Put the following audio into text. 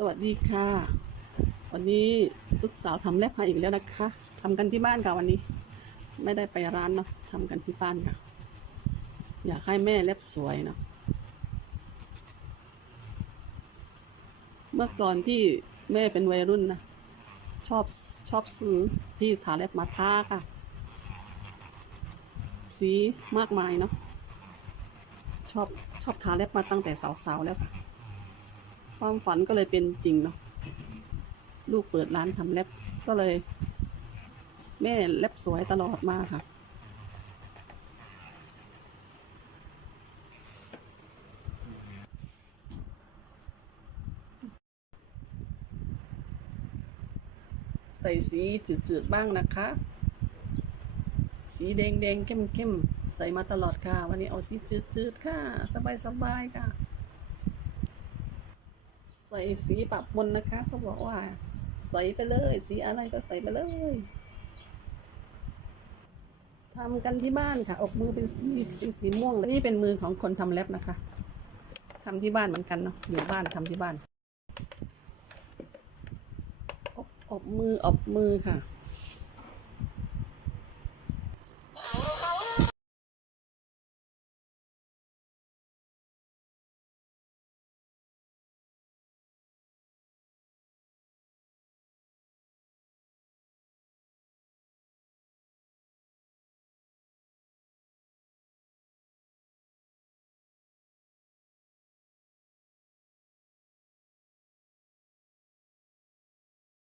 สวัสดีค่ะ วันนี้ลูกสาวทำแลบมาอีกแล้วนะคะทำกันที่บ้านค่ะวันนี้ ไม่ได้ไปร้านเนาะทำกันที่บ้านค่ะ อยากให้แม่เล็บสวยเนาะเมื่อก่อนที่แม่เป็นวัยรุ่นนะชอบชอบซื้อที่ทาเล็บมาทาค่ะ สีมากมายเนาะชอบชอบทาเล็บมาตั้งแต่สาวๆแล้วค่ะ ความฝันก็เลยเป็นจริงเนาะลูกเปิดร้านทำเล็บก็เลย แม่เล็บสวยตลอดมาค่ะ ใส่สีจืดๆบ้างนะคะ สีแดงๆเข้มๆใส่มาตลอดค่ะ วันนี้เอาสีจืดๆค่ะ สบายๆค่ะ ใส่สีปะปนนะคะเขาบอกว่า ใส่ไปเลย สีอะไรก็ใส่ไปเลยทำกันที่บ้านค่ะ ออกมือเป็นสีเป็นสีม่วงนี่เป็นมือของคนทำเล็บนะคะทำที่บ้านเหมือนกันเนาะอยู่บ้านทำที่บ้านอบอบมืออบมือค่ะ